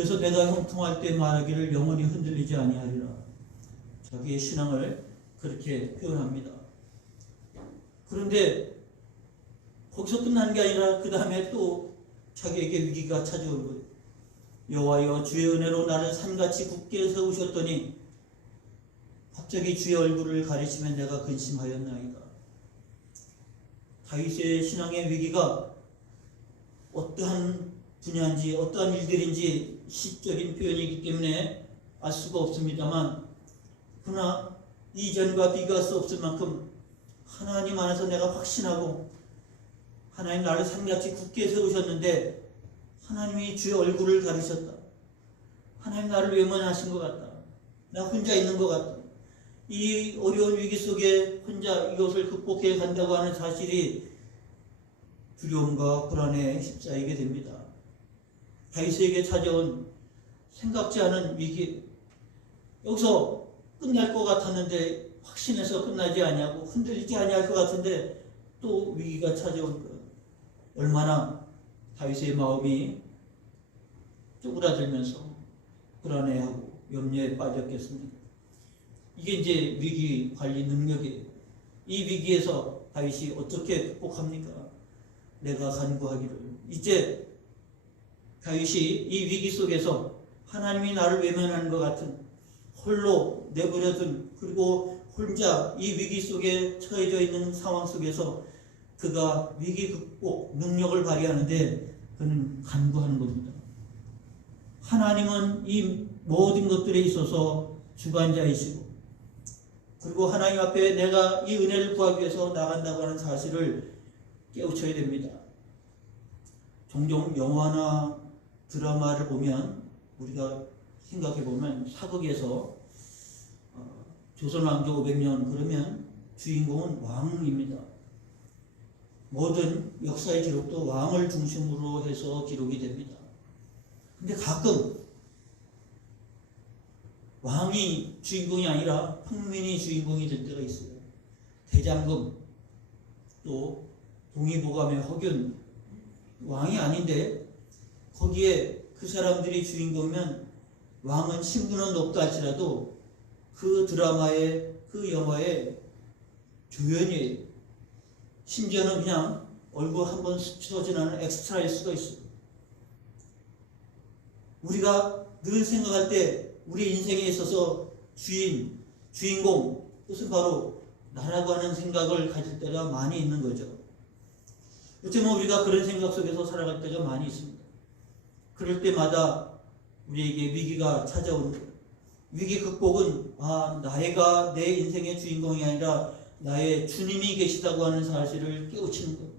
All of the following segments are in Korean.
그래서 내가 형통할 때 말하기를 영원히 흔들리지 아니하리라. 자기의 신앙을 그렇게 표현합니다. 그런데 거기서 끝난 게 아니라 그 다음에 또 자기에게 위기가 찾아온 거예요. 여호와여 주의 은혜로 나를 산같이 굳게 세우셨더니 갑자기 주의 얼굴을 가리시면 내가 근심하였나이다. 다윗의 신앙의 위기가 어떠한 분야인지 어떠한 일들인지 시적인 표현이기 때문에 알 수가 없습니다만, 그러나 이전과 비교할 수 없을 만큼 하나님 안에서 내가 확신하고 하나님 나를 산같이 굳게 세우셨는데 하나님이 주의 얼굴을 가리셨다. 하나님 나를 외면하신 것 같다. 나 혼자 있는 것 같다. 이 어려운 위기 속에 혼자 이것을 극복해 간다고 하는 사실이 두려움과 불안에 휩싸이게 됩니다. 다윗에게 찾아온 생각지 않은 위기, 여기서 끝날 것 같았는데 확신해서 끝나지 아니하고 흔들리지 아니할 것 같은데 또 위기가 찾아온 거예요. 얼마나 다윗의 마음이 쪼그라들면서 불안해하고 염려에 빠졌겠습니까? 이게 이제 위기 관리 능력이에요. 이 위기에서 다윗이 어떻게 극복합니까? 내가 간구하기를. 이제 다윗이 이 위기 속에서 하나님이 나를 외면하는 것 같은, 홀로 내버려둔, 그리고 혼자 이 위기 속에 처해져 있는 상황 속에서 그가 위기 극복 능력을 발휘하는데 그는 간구하는 겁니다. 하나님은 이 모든 것들에 있어서 주관자이시고, 그리고 하나님 앞에 내가 이 은혜를 구하기 위해서 나간다고 하는 사실을 깨우쳐야 됩니다. 종종 영화나 드라마를 보면, 우리가 생각해 보면 사극에서 조선왕조 500년 그러면 주인공은 왕입니다. 모든 역사의 기록도 왕을 중심으로 해서 기록이 됩니다. 근데 가끔 왕이 주인공이 아니라 평민이 주인공이 될 때가 있어요. 대장금, 또 동의보감의 허균, 왕이 아닌데 거기에 그 사람들이 주인공이면 왕은 신분은 높다 할지라도 그 드라마의, 그 영화의 조연이에요. 심지어는 그냥 얼굴 한번 스쳐 지나는 엑스트라일 수가 있어요. 우리가 늘 생각할 때 우리 인생에 있어서 주인공, 그것은 바로 나라고 하는 생각을 가질 때가 많이 있는 거죠. 어쩌면 우리가 그런 생각 속에서 살아갈 때가 많이 있습니다. 그럴 때마다 우리에게 위기가 찾아오는 거예요. 위기 극복은 나가 내 인생의 주인공이 아니라 나의 주님이 계시다고 하는 사실을 깨우치는 거예요.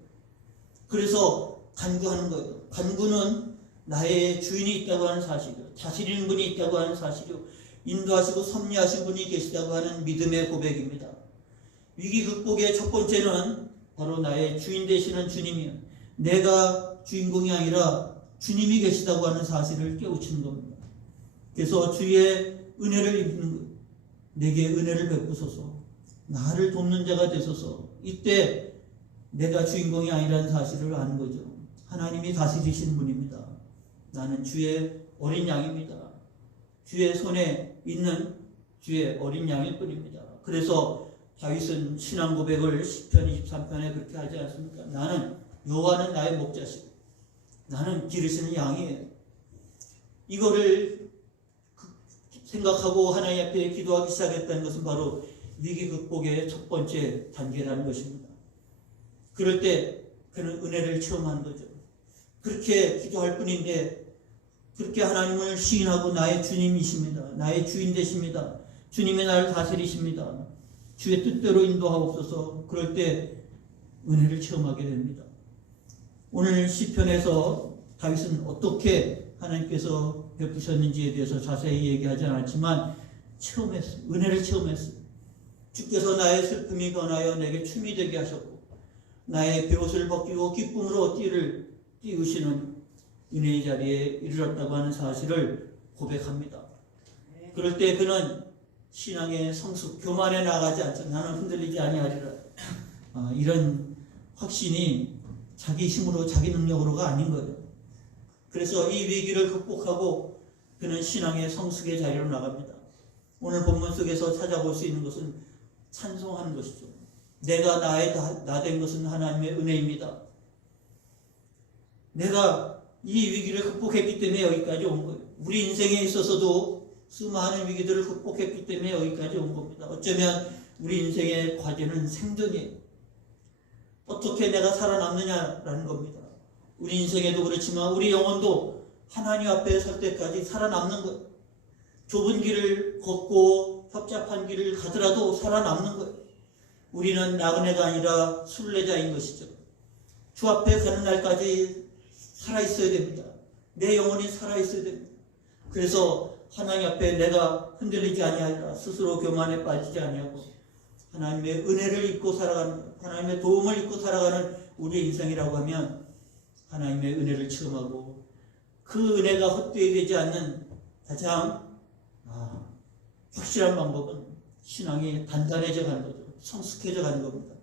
그래서 간구하는 거예요. 간구는 나의 주인이 있다고 하는 사실이요, 다스리는 분이 있다고 하는 사실이요, 인도하시고 섭리하신 분이 계시다고 하는 믿음의 고백입니다. 위기 극복의 첫 번째는 바로 나의 주인 되시는 주님이요, 내가 주인공이 아니라 주님이 계시다고 하는 사실을 깨우치는 겁니다. 그래서 주의 은혜를 입는 거예요. 내게 은혜를 베푸소서, 나를 돕는 자가 되소서. 이때 내가 주인공이 아니라는 사실을 아는 거죠. 하나님이 다스리시는 분입니다. 나는 주의 어린 양입니다. 주의 손에 있는 주의 어린 양일 뿐입니다. 그래서 다윗은 신앙 고백을 시편 23편에 그렇게 하지 않습니까? 나는 여호와는 나의 목자시고 나는 기르시는 양이에요. 이거를 생각하고 하나님 앞에 기도하기 시작했다는 것은 바로 위기 극복의 첫 번째 단계라는 것입니다. 그럴 때 그는 은혜를 체험하는 거죠. 그렇게 기도할 뿐인데 그렇게 하나님을 시인하고 나의 주님이십니다, 나의 주인 되십니다, 주님이 나를 다스리십니다, 주의 뜻대로 인도하옵소서. 그럴 때 은혜를 체험하게 됩니다. 오늘 시편에서 다윗은 어떻게 하나님께서 베푸셨는지에 대해서 자세히 얘기하지 않았지만 체험했어요. 은혜를 체험했어요. 주께서 나의 슬픔이 변하여 내게 춤이 되게 하셨고 나의 베옷을 벗기고 기쁨으로 띠를 띄우시는 은혜의 자리에 이르렀다고 하는 사실을 고백합니다. 그럴 때 그는 신앙의 성숙, 교만에 나가지 않죠. 나는 흔들리지 아니하리라. 이런 확신이 자기 힘으로 자기 능력으로가 아닌 거예요. 그래서 이 위기를 극복하고 그는 신앙의 성숙의 자리로 나갑니다. 오늘 본문 속에서 찾아볼 수 있는 것은 찬송하는 것이죠. 내가 나 된 것은 하나님의 은혜입니다. 내가 이 위기를 극복했기 때문에 여기까지 온 거예요. 우리 인생에 있어서도 수많은 위기들을 극복했기 때문에 여기까지 온 겁니다. 어쩌면 우리 인생의 과제는 생존이에요. 어떻게 내가 살아남느냐라는 겁니다. 우리 인생에도 그렇지만 우리 영혼도 하나님 앞에 설 때까지 살아남는 거예요. 좁은 길을 걷고 협잡한 길을 가더라도 살아남는 거예요. 우리는 나그네가 아니라 순례자인 것이죠. 주 앞에 가는 날까지 살아있어야 됩니다. 내 영혼이 살아있어야 됩니다. 그래서 하나님 앞에 내가 흔들리지 아니하리라, 스스로 교만에 빠지지 아니하고 하나님의 은혜를 입고 살아가는, 하나님의 도움을 입고 살아가는 우리의 인생이라고 하면 하나님의 은혜를 체험하고 그 은혜가 헛되이 되지 않는 가장 확실한 방법은 신앙이 단단해져 가는 거죠. 성숙해져 가는 겁니다.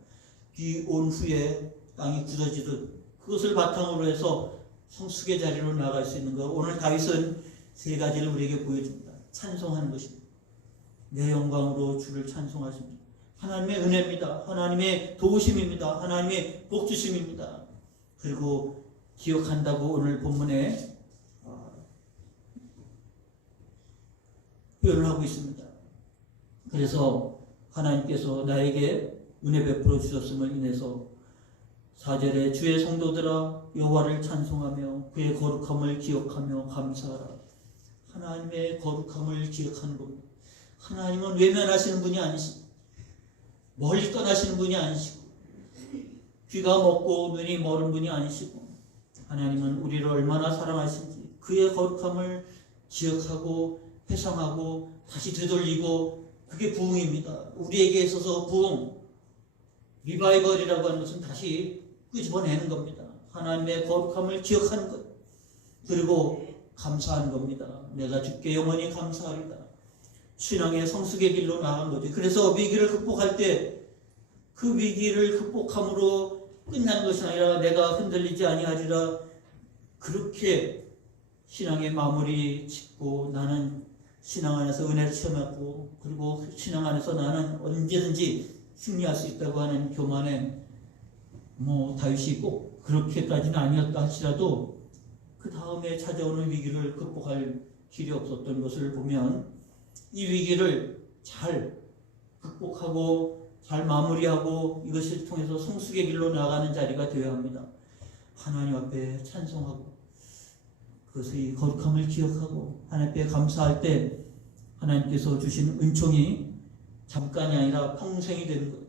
비 온 후에 땅이 굳어지듯 그것을 바탕으로 해서 성숙의 자리로 나아갈 수 있는 것. 오늘 다윗은 세 가지를 우리에게 보여줍니다. 찬송하는 것입니다. 내 영광으로 주를 찬송하십니다. 하나님의 은혜입니다. 하나님의 도우심입니다. 하나님의 복주심입니다. 그리고 기억한다고 오늘 본문에 표현을 하고 있습니다. 그래서 하나님께서 나에게 은혜 베풀어 주셨음을 인해서 4절에 주의 성도들아 여호와를 찬송하며 그의 거룩함을 기억하며 감사하라. 하나님의 거룩함을 기억하는 겁니다. 하나님은 외면하시는 분이 아니시고 멀리 떠나시는 분이 아니시고 귀가 먹고 눈이 멀은 분이 아니시고 하나님은 우리를 얼마나 사랑하신지 그의 거룩함을 기억하고 회상하고 다시 되돌리고 그게 부흥입니다. 우리에게 있어서 부흥, 리바이벌이라고 하는 것은 다시 끄집어내는 겁니다. 하나님의 거룩함을 기억하는 것, 그리고 감사하는 겁니다. 내가 주께 영원히 감사하리다. 신앙의 성숙의 길로 나간 거죠. 그래서 위기를 극복할 때 그 위기를 극복함으로 끝난 것이 아니라 내가 흔들리지 아니하리라, 그렇게 신앙의 마무리 짓고 나는 신앙 안에서 은혜를 체험하고 그리고 신앙 안에서 나는 언제든지 승리할 수 있다고 하는 교만에 다윗이 꼭 그렇게까지는 아니었다 할지라도 그 다음에 찾아오는 위기를 극복할 길이 없었던 것을 보면 이 위기를 잘 극복하고 잘 마무리하고 이것을 통해서 성숙의 길로 나가는 자리가 되어야 합니다. 하나님 앞에 찬송하고 그것의 거룩함을 기억하고 하나님께 감사할 때 하나님께서 주신 은총이 잠깐이 아니라 평생이 되는 거예요.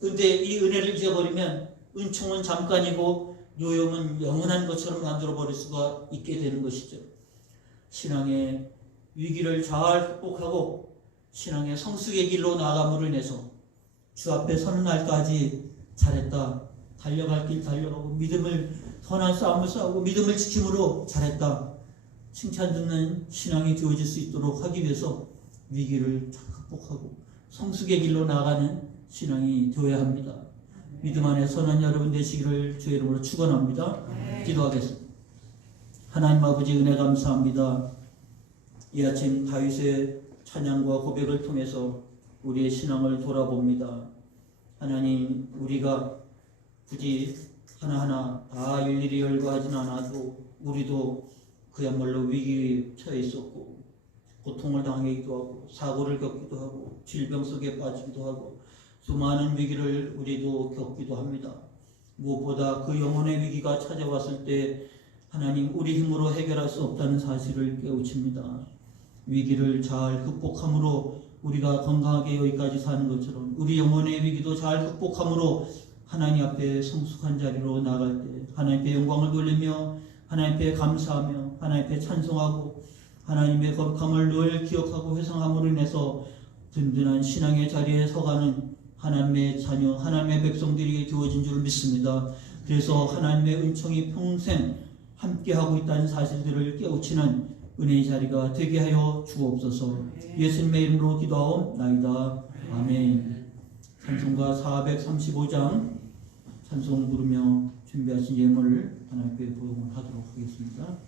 그런데 이 은혜를 잊어버리면 은총은 잠깐이고 요염은 영원한 것처럼 만들어버릴 수가 있게 되는 것이죠. 신앙의 위기를 잘 극복하고 신앙의 성숙의 길로 나아감으로 인해서 주 앞에 서는 날까지 잘했다, 달려갈 길 달려가고 믿음을 선한 싸움을 싸우고 믿음을 지킴으로 잘했다, 칭찬 듣는 신앙이 되어질 수 있도록 하기 위해서 위기를 극복하고 성숙의 길로 나가는 신앙이 되어야 합니다. 믿음 안에 선한 여러분 되시기를 주의 이름으로 축원합니다. 기도하겠습니다. 하나님 아버지 은혜 감사합니다. 이 아침 다윗의 찬양과 고백을 통해서 우리의 신앙을 돌아봅니다. 하나님, 우리가 굳이 하나하나 다 일일이 열거하진 않아도 우리도 그야말로 위기에 처해 있었고 고통을 당하기도 하고 사고를 겪기도 하고 질병 속에 빠지기도 하고 수많은 위기를 우리도 겪기도 합니다. 무엇보다 그 영혼의 위기가 찾아왔을 때 하나님 우리 힘으로 해결할 수 없다는 사실을 깨우칩니다. 위기를 잘 극복함으로 우리가 건강하게 여기까지 사는 것처럼 우리 영혼의 위기도 잘 극복함으로 하나님 앞에 성숙한 자리로 나갈 때 하나님께 영광을 돌리며 하나님께 감사하며 하나님께 찬송하고 하나님의 거룩함을 늘 기억하고 회상함으로 인해서 든든한 신앙의 자리에 서가는 하나님의 자녀, 하나님의 백성들이 되어진 줄 믿습니다. 그래서 하나님의 은총이 평생 함께하고 있다는 사실들을 깨우치는 은혜의 자리가 되게 하여 주옵소서. 예수님의 이름으로 기도하옵나이다. 아멘. 찬송가 435장 찬송 부르며 준비하신 예물을 하나님께 보용을 하도록 하겠습니다.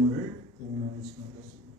재물을 봉헌하는 시간 같습니다.